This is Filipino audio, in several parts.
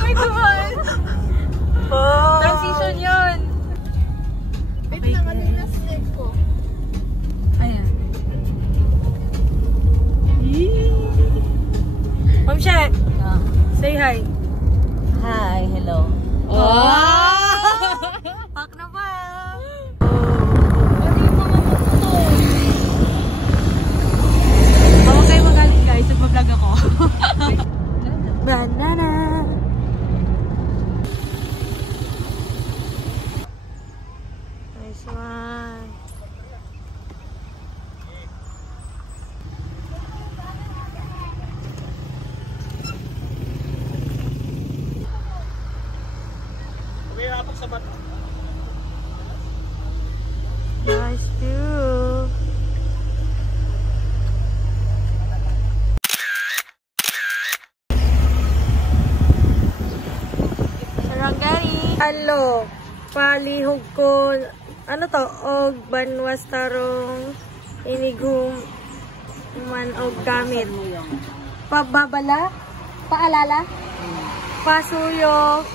May dumaan. Oh. Transition yun. Ito na kanina snake ko. Ayan. Ma'am Shet, say hi. Hi, hello. Pak na ba? Ano yung mga to? Huwag kayo magaling guys, nagpa-vlog ako. Banana. Nice one. Nice view. Sarangani. Hello. Palihog ko. Ano to? Og banwas tarong inigum man og gamit. Pababala? Paalala? Pasuyo.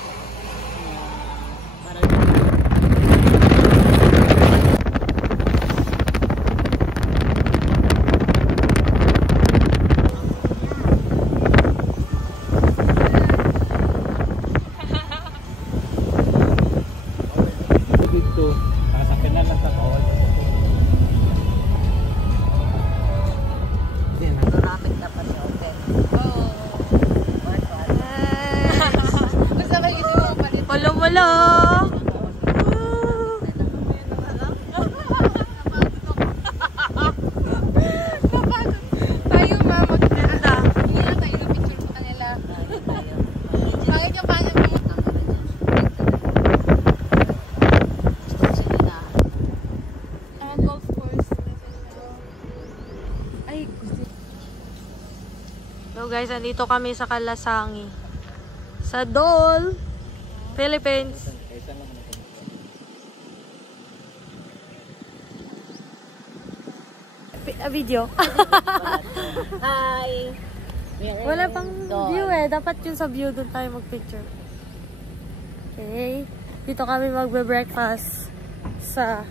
Wala. Tayo ma, maganda. Hindi lang tayo ng picture sa kanila. Bakit yung pangalan mo? Golf course. Ay, gusto. So guys, andito kami sa Kalasangi. Sa Dole, Philippines. Video. Hi. Wala pang view eh. Dapat yun sa view doon tayo mag-picture. Okay. Dito kami magbe-breakfast sa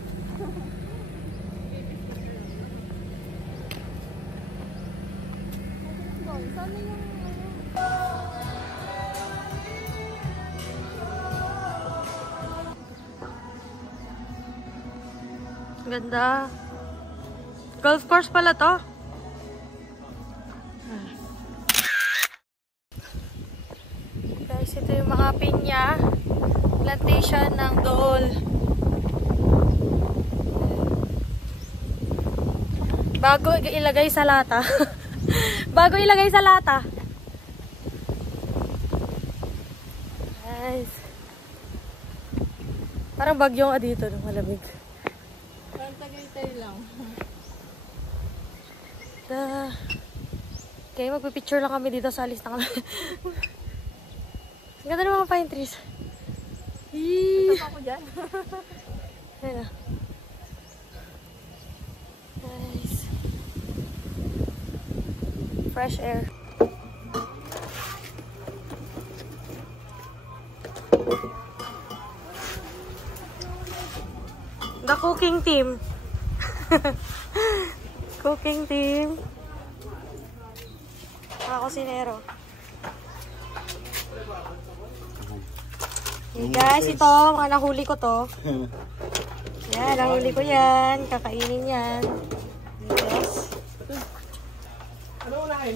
ganda. Golf course pala to. Guys, ito yung mga pinya. Plantation ng Dole. Bago ilagay sa lata. Bago ilagay sa lata. Guys. Parang bagyo nga dito, no? Malamig. Parang Tagaytay lang. Okay, magpipicture lang kami dito sa alis na kami. Ang ganda ng mga pine trees. Ito pa ako dyan. Ayan na. Nice. Fresh air. The cooking team. Cooking team. Mga kusinero. Hey guys, ito, mga nahuli ko to. Yan, nahuli ko yan. Kakainin yan. Yes. Ano unahin?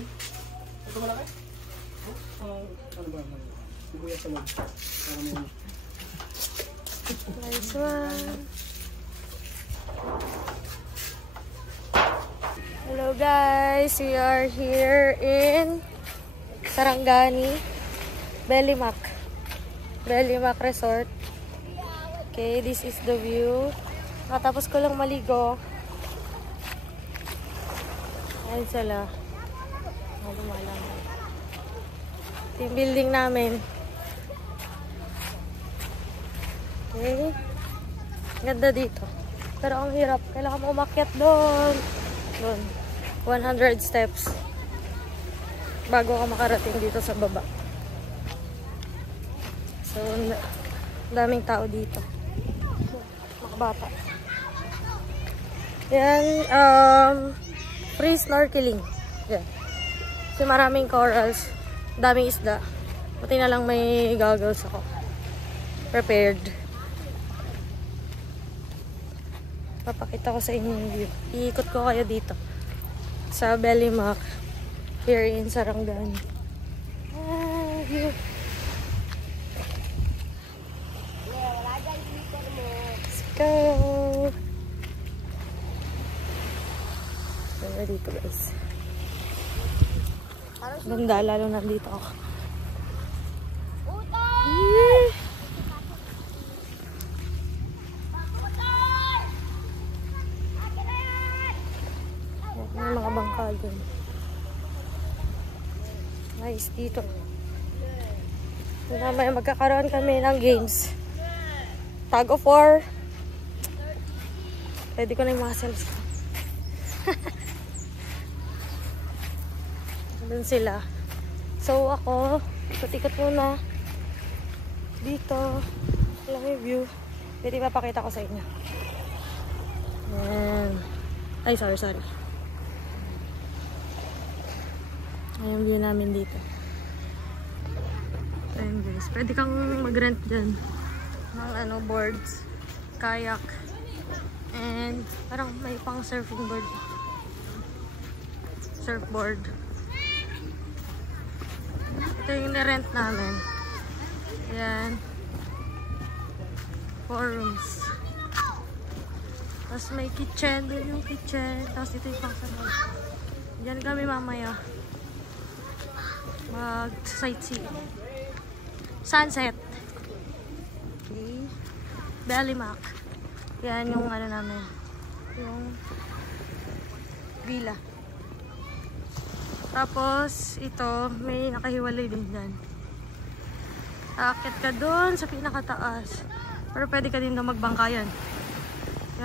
Ito malaki? Ano ba? Sibuyas sa loob. Nice one. Hello guys, we are here in Sarangani, Bellimac Resort. Okay, this is the view. Nakatapos ko lang maligo. Ayan sila. Lumalang. Ito yung building namin. Okay. Ganda dito. Pero ang hirap. Kailangan mo umakyat doon. Doon. 100 steps. Bago ka makarating dito sa baba. So, daming tao dito. Mga bata. Yan, free snorkeling. Yan. Kasi maraming corals, daming isda. Buti na lang may goggles ako. Prepared. Papakita ko sa inyo yung view. Iikot ko kayo dito. Sa Bellymac. Here in Sarangani. View. Let's go! Ganda dito guys. Ganda lalo nandito ako. May mga bangka dun. Nice dito. May magkakaroon kami ng games. Tag of war. Pwede ko na yung muscles ko. Doon sila. So ako, ikot-ikot muna. Dito. Lang yung view. Pwede papakita ko sa inyo. Ayan. Ay, sorry. Ayan view namin dito. Ayan guys. Pwede kang mag-rent dyan. Ng boards. Kayak. And parang may pang surfing board. Surfboard. Ito yung nirent namin. Ayan. 4 rooms. Tapos may kitchen. Doon yung kitchen. Tapos ito yung pang sarap. Diyan kami mamaya. Mag-sightseeing. Sunset. Okay. Bellymac. Yan yung namin. Yung villa. Tapos, ito, may nakahiwalay din dyan. Aakyat ka doon sa pinakataas. Pero pwede ka din doon magbangkayan.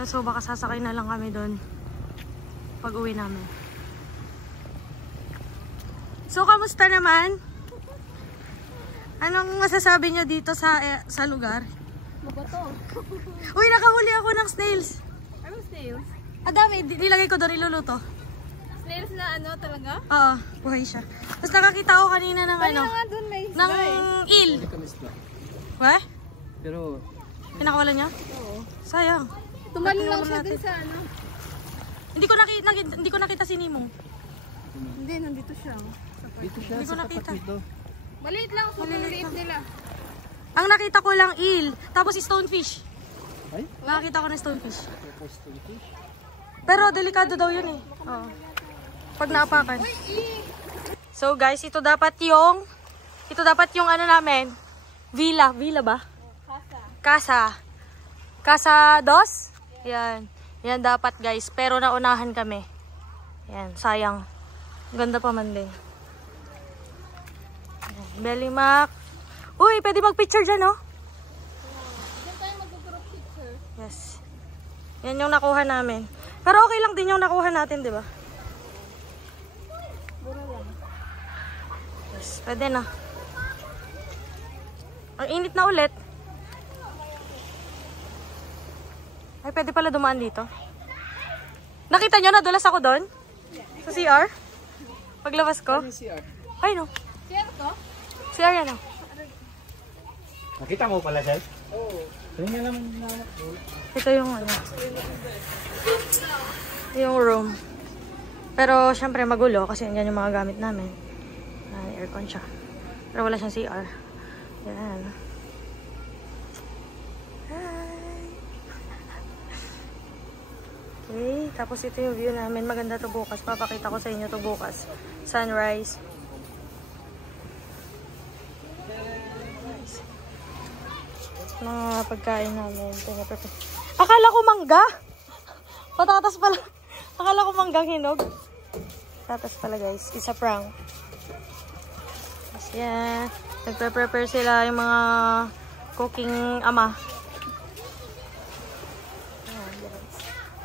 So, baka sasakay na lang kami doon pag uwi namin. So, kamusta naman? Anong masasabi nyo dito sa lugar? Mabato. Uy, nakahuli ako ng snails. Anong snails? Dami. Nilagay ko doon, iluluto. Snails na talaga? Oo, buhay siya. Tapos nakakita ko kanina ng nga dun may ng eel. What? Pero, Pinakawalan niya? Oo. Sayang. Tumalon lang siya dun sa Hindi ko nakita si Nimong. Hindi, nandito siya. dito siya Hindi ko sa nakita. tapat nito. Maliit lang, sobrang liit nila. Ang nakita ko lang eel. Tapos stonefish. Ay? Nakakita ko ng stonefish. Tapos stonefish. Pero delikado daw yun eh. Oo. Pag naapakan. So guys, ito dapat yung namin. Villa. Villa ba? Casa. Casa 2? Yan. Yan dapat guys. Pero naunahan kami. Yan. Sayang. Ganda pa man din. Bellymac. Uy, pwede mag-picture dyan, oh. Diyan tayo mag-group picture. Yes. Yan yung nakuha namin. Pero okay lang din yung nakuha natin, di ba? Yes, pwede na. Ang init na ulit. Ay, pwede pala dumaan dito. Nakita nyo, nadulas ako doon? Sa CR? Paglabas ko? CR. Ay, no. Siya to? CR yan, oh. Nakita mo pala, Sel? Oo. Tingnan nga naman na. Ito yung yung room. Pero syempre magulo kasi andyan yung mga gamit namin. Aircon siya. Pero wala siyang CR. Yan. Hi. Okay, tapos ito yung view namin. Maganda to bukas. Papakita ko sa inyo to bukas. Sunrise. Mga pagkain namin. Akala ko mangga. Patatas pala. Akala ko manggang hinog. Patatas pala guys. It's a prank. Kasi yan. Nagpe-prepare sila yung mga cooking ama. Ayan guys.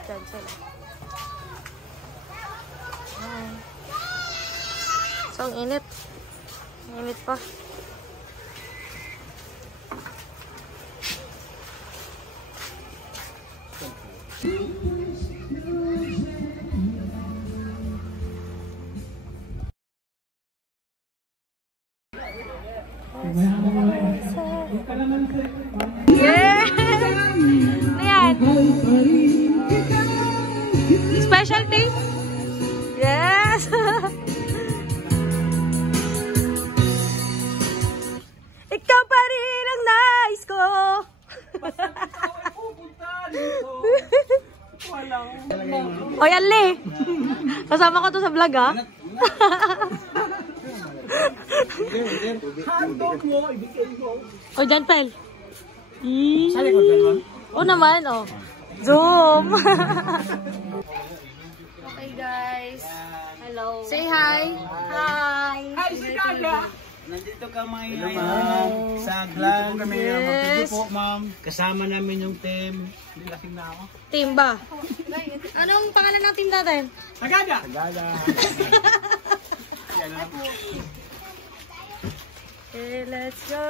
Diyan sila. Ayan. So ang init. Ang init pa. Yes! Ano yan? Specialty? Yes! Ikaw pa rin ang nais ko! Oy, Ali! Kasama ko to sa vlog, ha? O, dyan, Pel. O naman, o. Zoom! Okay, guys. Hello. Say hi. Hi! Nandito ka ngayon sa Glan. Yes. Po, ma'am. Kasama namin yung team. Hindi lasing na ako. Team ba? Anong pangalan ng team natin? Sagada! Sagada. Okay, let's go!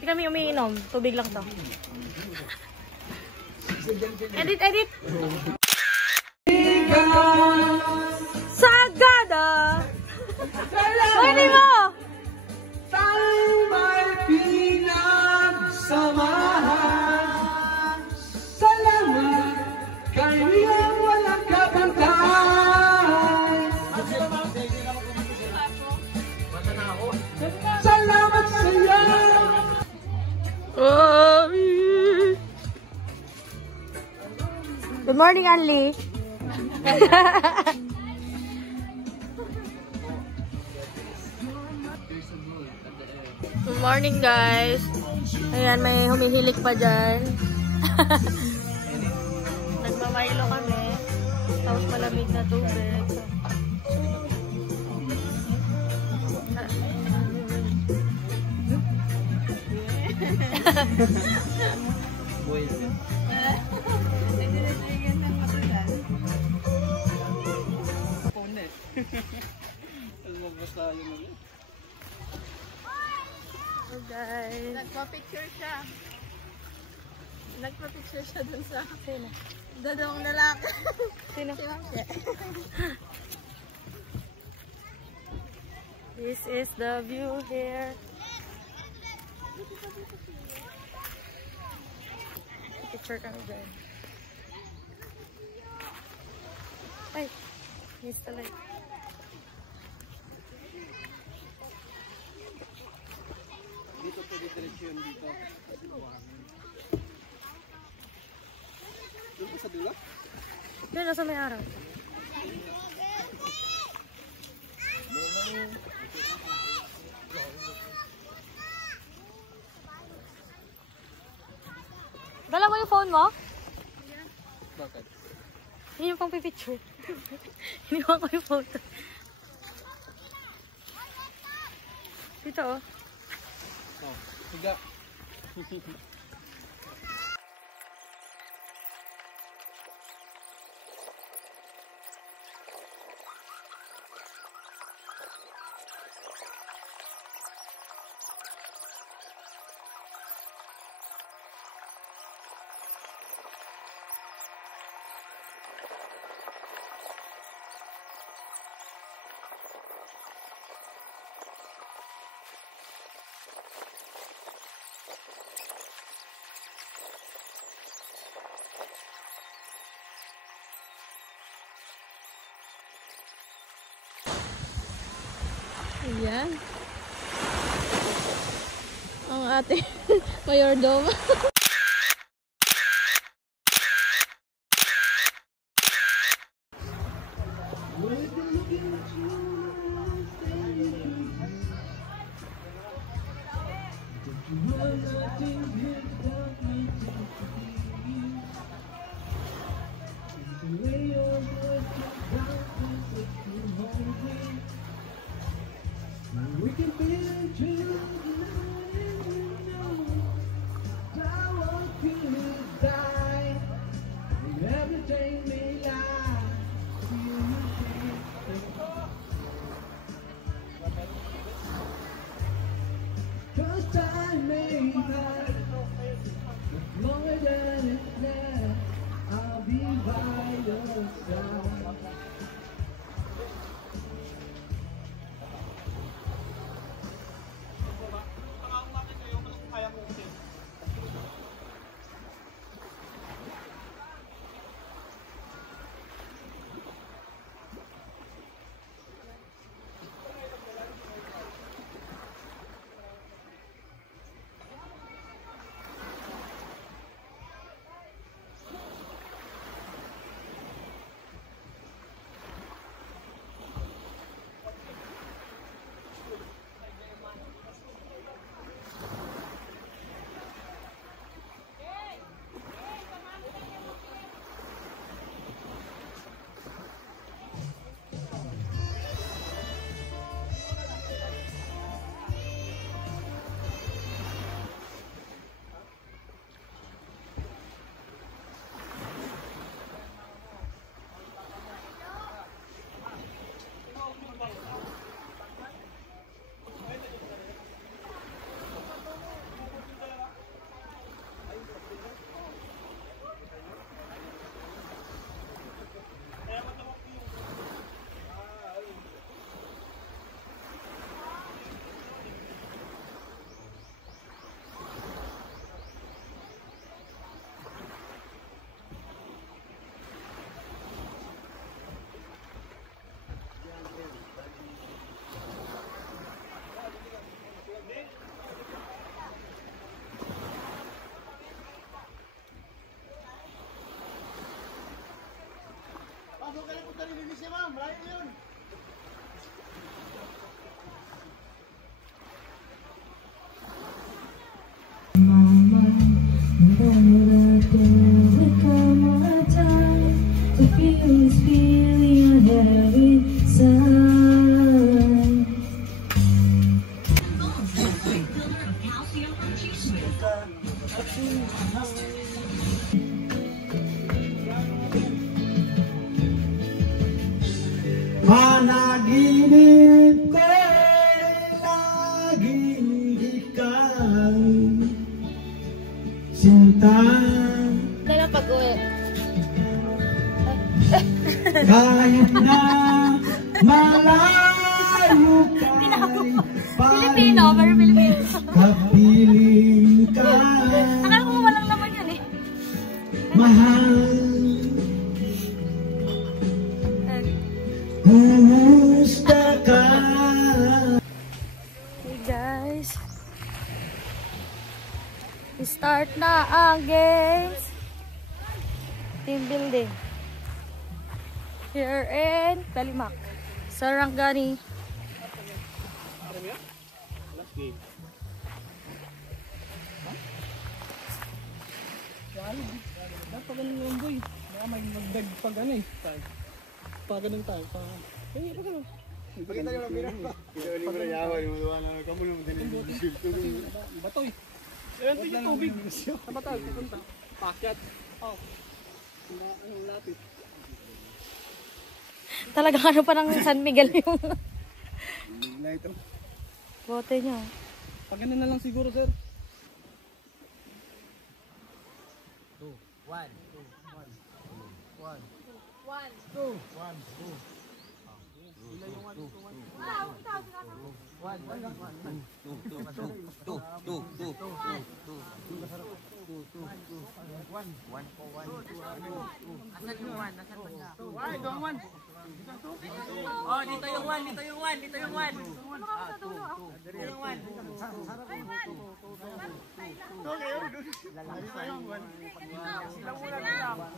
Hindi kami umiinom. Tubig lang to. Edit, edit! Sagada! Pwede mo! Tayo may pinagsamahan. Salamat kanyang walang kapantay. Salamat sa iyo. Good morning, Anli. Good morning, guys. Ayan, may humihilik pa dyan. Nagmamaylo kami. Tapos malamig na tubig. Oh, guys. Nagpa-picture siya. Nagpa-picture siya dun sa Sino? dadong lalaki. Sino? Si Ma'am She. This is the view here. Picture kami dyan. Ay, miss the light. Dito po direksyon dito. Doon po sa dula? Doon, nasa may araw. Dala mo yung phone mo? Bakit? Hindi yung pang picture. Iniwan ko yung photo. Dito, oh. Oh, higa. Ayan. Ang ate mayordom. We can feel true and know I want you to die. Everything may lie. Cause time may hide. As long as it's there, I'll be by your side. Panaginip ko'y laging ikaw, sinta. Dala pag-uwi. Kahit na malayo ka'y Filipino, pero Filipino. kapiling ka, Akala ko walang laman yan eh. mahal. Kumusta ka? Hey guys. Start na ang games. Team building. Here in Kalimak. Sarangani. Dapat ganun yung boy. Baka may magdag pag ano eh. Pag ganun tayo. Eh, pag ganun. Pagkita nyo lang pira. Pagkita mo na yawa. Kamu lang din yung batoy. Yan yung tubig. Tama tayo. Pupunta. Pakyat. Oh. Anong lapit. Talagang ano pa ng San Miguel yung Bigla ito. bote niya. Pag ganun na lang siguro sir. 3 round.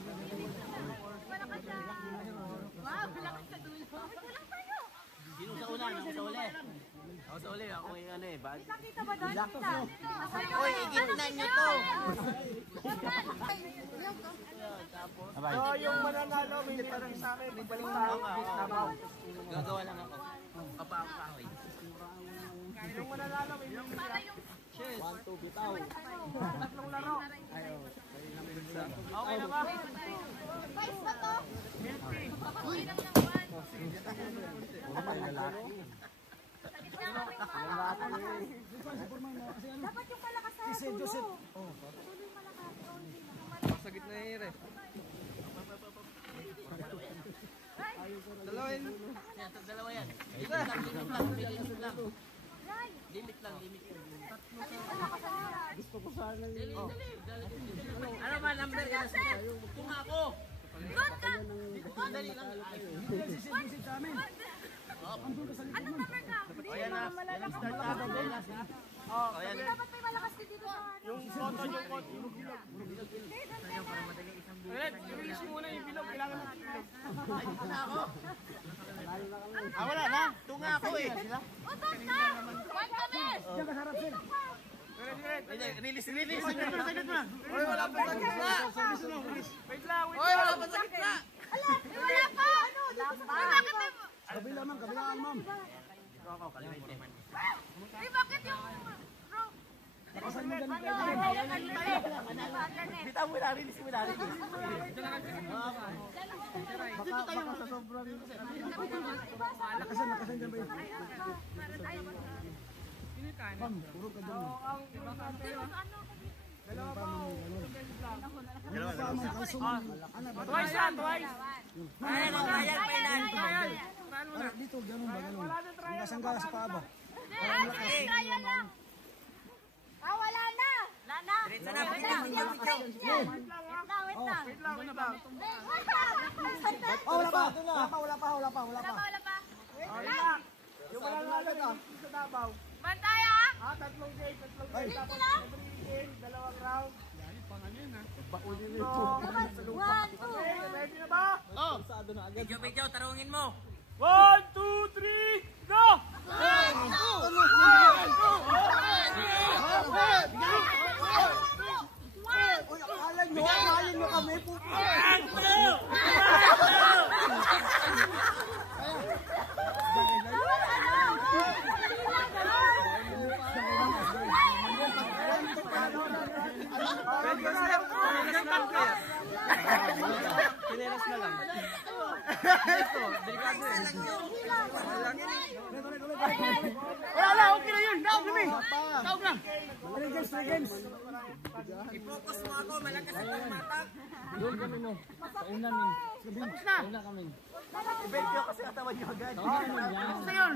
Ready na ba? Video, tarungin mo. 1, 2, 3, go! Uy, akalan nyo kami po. Pineras na lang. Ito, delikado eh. Wala, okay na yun. Naog na mi. Naog na. 3 games. I-focus mo ako, malakas ang pagmatak. Doon kami mo. Paunan mo. Tapos na. Paunan kami. I-video kasi katawan nyo agad. Tapos na yun.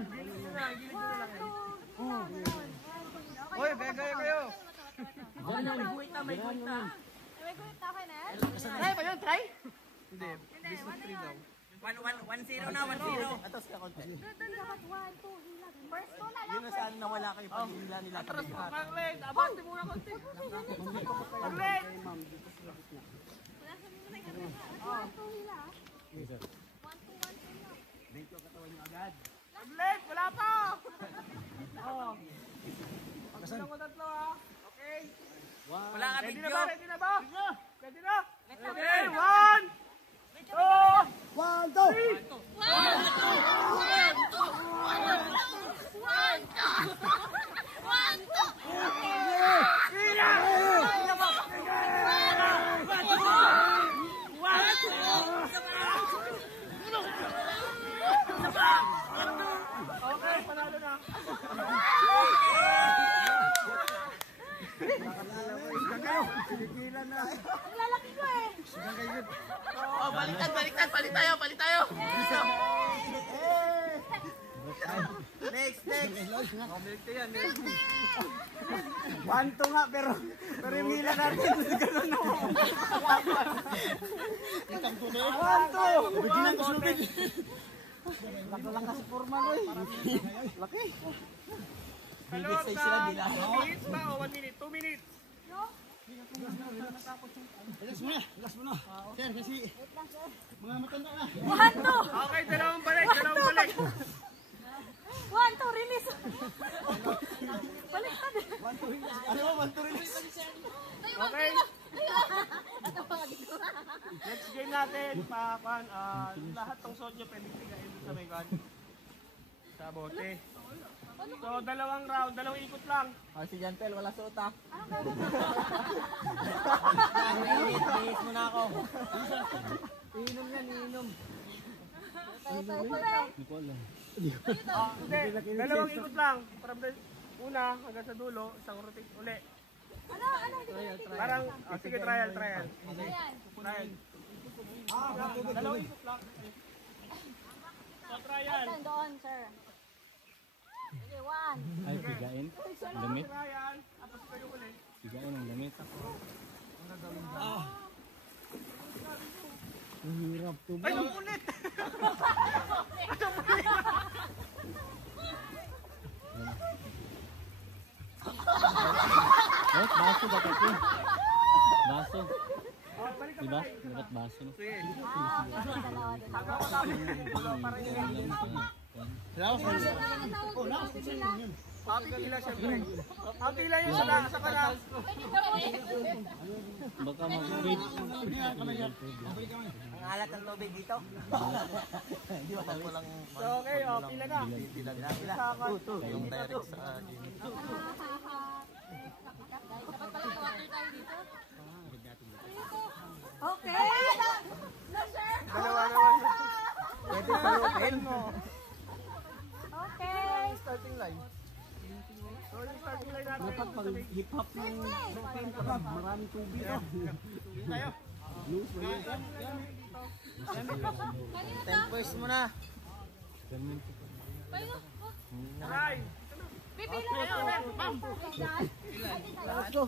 Uy, gaya kayo. May guhit na, may guhit na. Try ba yun? Try? Hindi. Business 3 daw. 1-0 na, 1-0. Atos ka konti. First two na lang. Yun na saan nawala kayo pag hila nila. Atras mo. Maglet, abante muna konti. Maglet! Maglet, wala pa! Pagkasan ko tatlo ha. Okay. Wala ka Ready na video. ba? Ready na ba? Ready na? Okay, 1, 2, Okay, panalo na. Sigang kayo. Sinigilan na. Ang lalaki ko eh. Sigang kayo. Oh, baliktad, palit tayo. Next. Milk yan. 1-2 nga, pero yung hila natin. Ganun na. 1-2. Bigyan ko subig. Lang kasi forma mo eh. Laki. Bigit sa sila nila. 2 minutes ba o 1 minute? 2 minutes. Relax mo na. Sir, kasi mga matanda na. 1, 2. Okay, dalawang balik. 1, 2, release. Baliktad. 1-2 release. Okay. Next game natin, lahat ng sodyo pwede tigain sa may kan. Sa bote. So, dalawang round, dalawang ikot lang. Si Jantel, wala suot ah. Bihis mo na ako. Iinom yan, iinom. Hindi, dalawang ikot lang. From the una hanggang sa dulo, isang rotate uli. Parang, sige, trial. Ayan. Dalawang ikot lang. So, trial. Doon, sir. Okay, 1. Ay, pigain. Damit. Trial. Tapos kayo uli. Pigain ang damit. Ay, ulit! Oh, baso dapat yun. Baso. Balik ka Diba? pa. Dapat baso. Sige. Dalawa. Hanggang matapos. Para yun. Pila siyempre. Pila yun sa kanal. Baka mag-feed. Ang alat ng tubig dito. Hindi ba tayo lang So, okay, pila na. pila. Yung direct sa gym. Dapat pala water tayo dito. Okay. No, sir. Dalawa naman. Pwede salutin mo. Okay. Starting line. So, yung starting line natin. Dapat pag hip-hop ng maraming tubig. Tayo. 10 points mo na. Try. Pipila na yun. Ma'am. Let's go.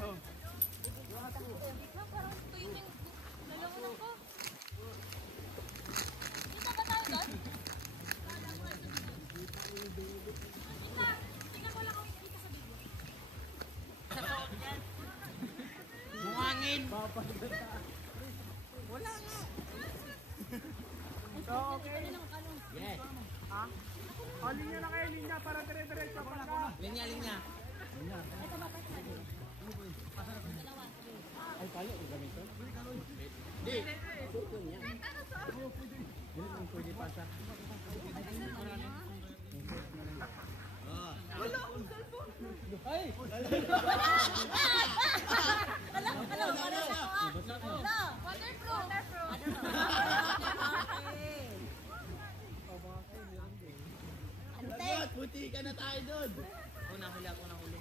Parang tuyo yung dalawa ko. Dito ba tayo doon? Tingnan mo lang kung dito sa video. Buhangin. So, okay. Yes. O, linya na kayo, linya, para dire-diretso. Linya, linya. Ay, kalo, gamito? Di. Suko niya. Dili man pwede pasa. Ay! Dapat, buti ka na tayo doon. Ako nahuli.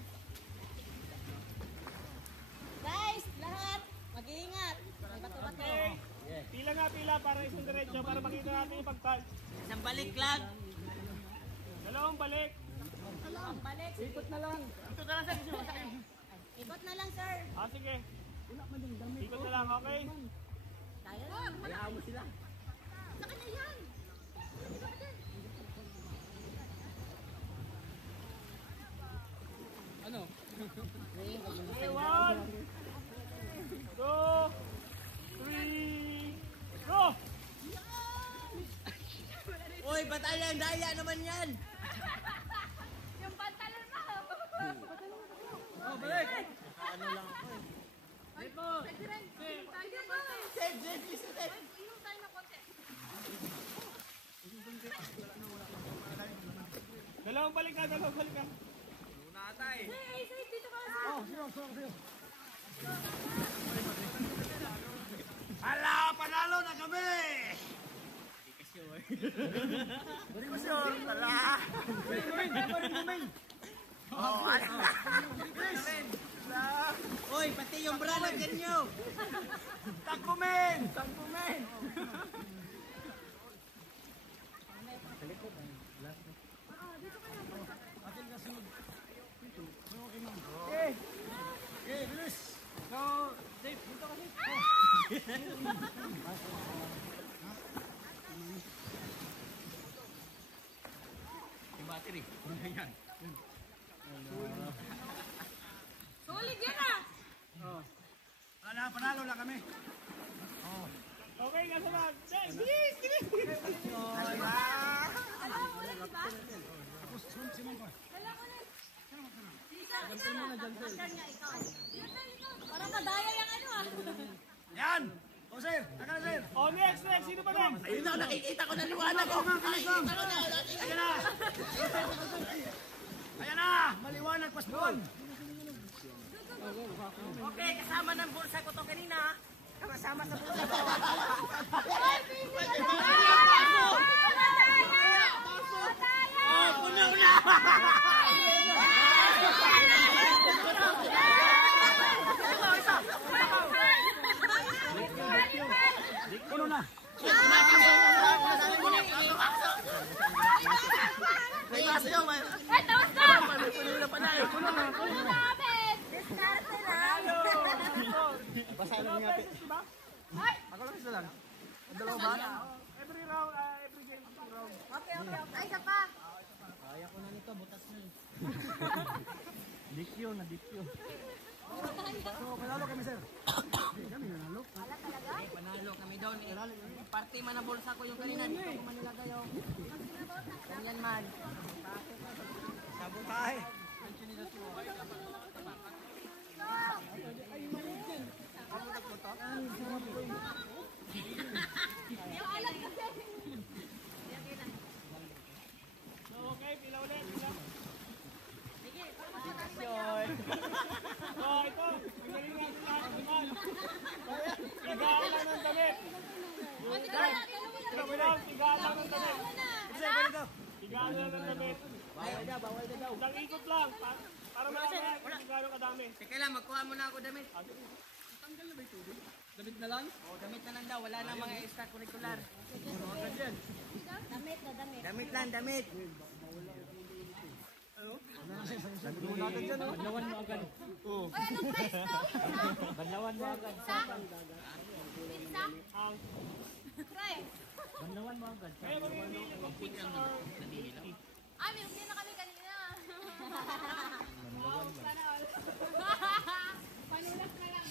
Guys, lahat, mag-iingat. May bato-bato. Pila nga, pila, para isang diretso, para makita natin yung pagtal. Isang balik lang. Dalawang balik. Balik. Ikot na lang. Ikot na lang, sir. Ah, sige. Ikot na lang, okay? Tayo lang. Hayaan mo sila. Sa kanya yan. Ano? Okay, 1, 2, 3, go! Uy, batayan, daya naman yan. Yung pantalon mo. Oh, balik! Ano lang ako eh. Pwede rin. Tayo ba? Save, please, save. Inom tayo ng konti. Dalawang balik ka. Hey, say, dito ka. Hala, panalo na kami! Hindi ko sure. Tala. Oh, Uy, pati yung bra na ganyo. Takumen! Okay, bilis! So, Dave, dito kasi. Yung battery. Yan. Solid yan ah. Panalo na kami. Okay, kasunod. Dave, bilis! Alam mo ulit, di ba? Dala ko ulit. Isa na dyan, sir. Ikaw. Parang madaya yung ano ah. Yan! O, sir! Taka na, sir! O, next! Sino pa doon? Ayun na, nakikita ko na liwanag ko. Ayan na! Ayan na! Maliwanag, pasbuan! Okay, kasama ng bulsa ko to kanina. Kasama sa bulsa ko. Oh, puno na! Puno na! May baso yung man. Tapos na! Puno na panalo. Puno namin! Diskarte lang! Basahin niya, Pi. Ay! Ako lang isa lang. Dalawa ba? Every round, every game, 2 rounds. Okay. Ay, isa pa! Kaya ko na nito, butas na eh. Dikyo. So, panalo kami, sir. Kami nanalo. Wala talaga? Panalo kami doon eh. Party man na bulsa ko yung kanina. Dito ko man nilagay yung. Ganyan man. Sabotahe. Yung alam kasi! So, okay, pila ulit. Sige, para matatabi yan. So, ito. Magaling natin lahat naman. Tigaan lang ng damit. Tigaan lang ng damit. Tigaan lang ng damit. Bawal na daw. Isang ikot lang. Para malaman kung gaano kadami. Teka lang, magkuha muna ako damit. Damit na lang? O, damit na lang daw. Wala nang mga extracurricular. Damit na damit. Damit lang, damit. Banlawan mo agad. Oo. Uy, anong price to? Banlawan mo agad. Isa? Pizza? Ang Price? banlawan mo agad. Kaya mamimili kung pizza or 80. Ah, meron din na kami kanina. Wow, sana all. Panulat na lang.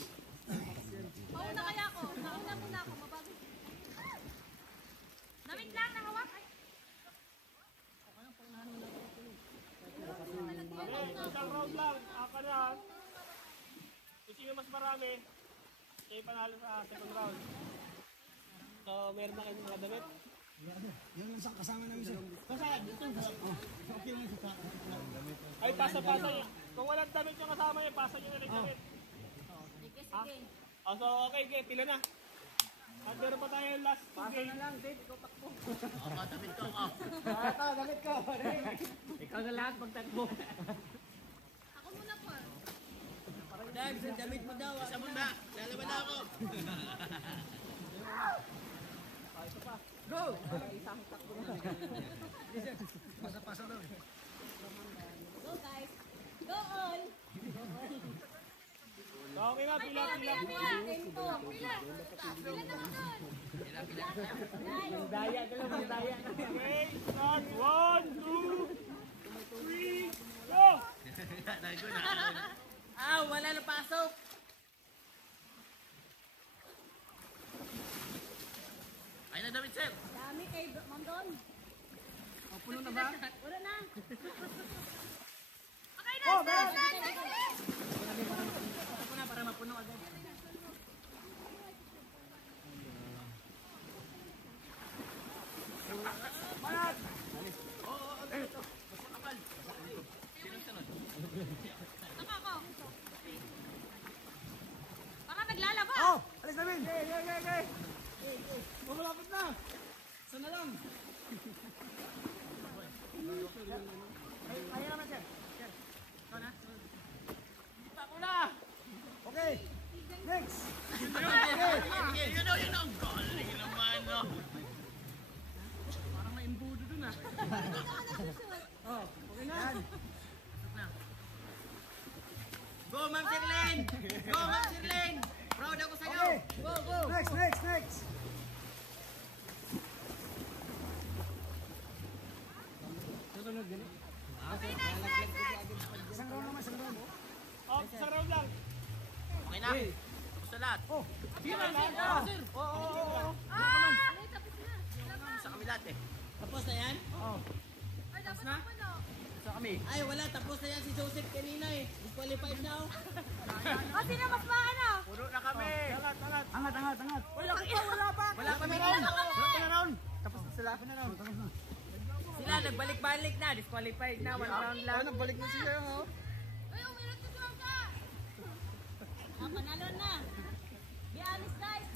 round lang. Aka na. Kung sino mas marami, siya yung panalo sa second round. So, meron na kayong mga damit. Yan lang sa kasama namin siya. Okay lang sa Ay, pasa-pasa niyo. Kung walang damit yung kasama niyo, pasa niyo na rin damit. Sige. So, okay, pila na. At meron pa tayo last 2 games. Na lang, Dave. Ikaw takbo. damit ko. Ikaw na lahat magtakbo. Ako muna po. Dave, sa damit mo daw. Sa muna. Lalaban na ako. Go! Pasa-pasa daw. Go guys. Go all. So, okay na, pila. Tempo. Pila. Pila na ako doon. Daya ka lang, daya. Okay, start. 1, 2, 3, go! Wala na pasok. Ayun na damit, sir. Dami kay Ma'am Don. Puno na ba? Wala na. Okay na. Start. Ako na para mapuno agad. Ako. Baka naglalaba. Oh, alis namin. Okay. Malapit na. Sana lang. Ayun naman, sir. Sir. Ikaw na. Ako na! Okay. Next. Yun o. Ang galing naman, no? Parang may imbudo dun, ah. Oh, okay na. Go, Ma'am Sirlene! Go, Ma'am Sirlene! Proud ako sa'yo! Okay. Go, go! Next. Susunod gani. Okay, next. Isang round naman, isang round. Oh, isang round lang. Okay na. Gusto lahat. Oh, Pila na. Sir. Tapos na. Sa kami lahat, eh. Tapos na yan? Ay, dapat na puno. Sa kami. Ay, wala. Tapos na yan si Joseph kanina, eh. Disqualified na, oh. Sino mas maano? Puno na kami. angat. Wala pa. Wala pa round. Tapos na sila. Tapos na. Sila, nagbalik-balik na. Disqualified na. 1 round lang. Nagbalik na sila, oh. Uy, umirat na doon ka. Panalo na. Be honest, guys.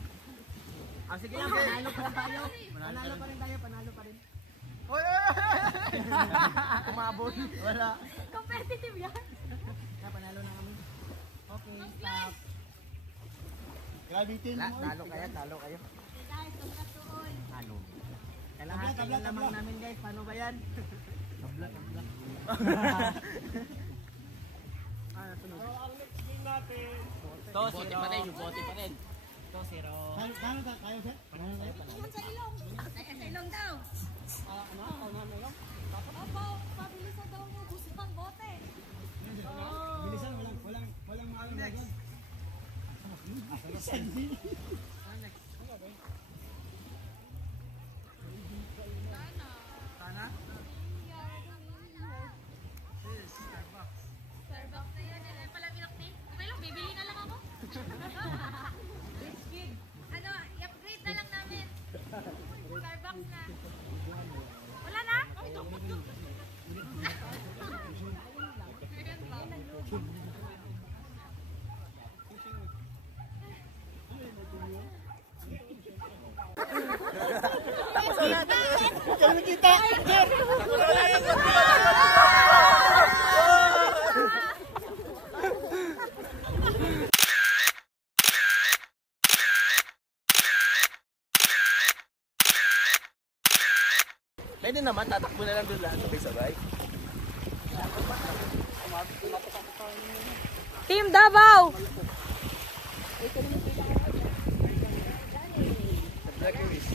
Sige lang, panalo pa rin tayo. Panalo pa rin. Oy! Umabot. Wala. Competitive yan. Panalo na kami. Okay, Guys, Grabe team. Talo kayo. guys, congrats to all. Talo. Kalahati yung lamang namin, guys. Paano ba yan? So, ang next game natin. Bote pa rin, yung bote pa rin. 2-0. Kano tayo, sir? Iwan sa ilong. Sa ilong daw. Opo, pabilisan daw mo. Gusto pang bote. Bilisan, walang maalam na agad. Starbucks na yan. Yan pala milk tea. Okay lang, bibili na lang ako. Rich kid. Ano, i-upgrade na lang namin. Starbucks na. Wala na? Ay, dapat yun. Pwede naman, tatakbo na lang doon lahat sabay-sabay. Team Davao! Black Lewis.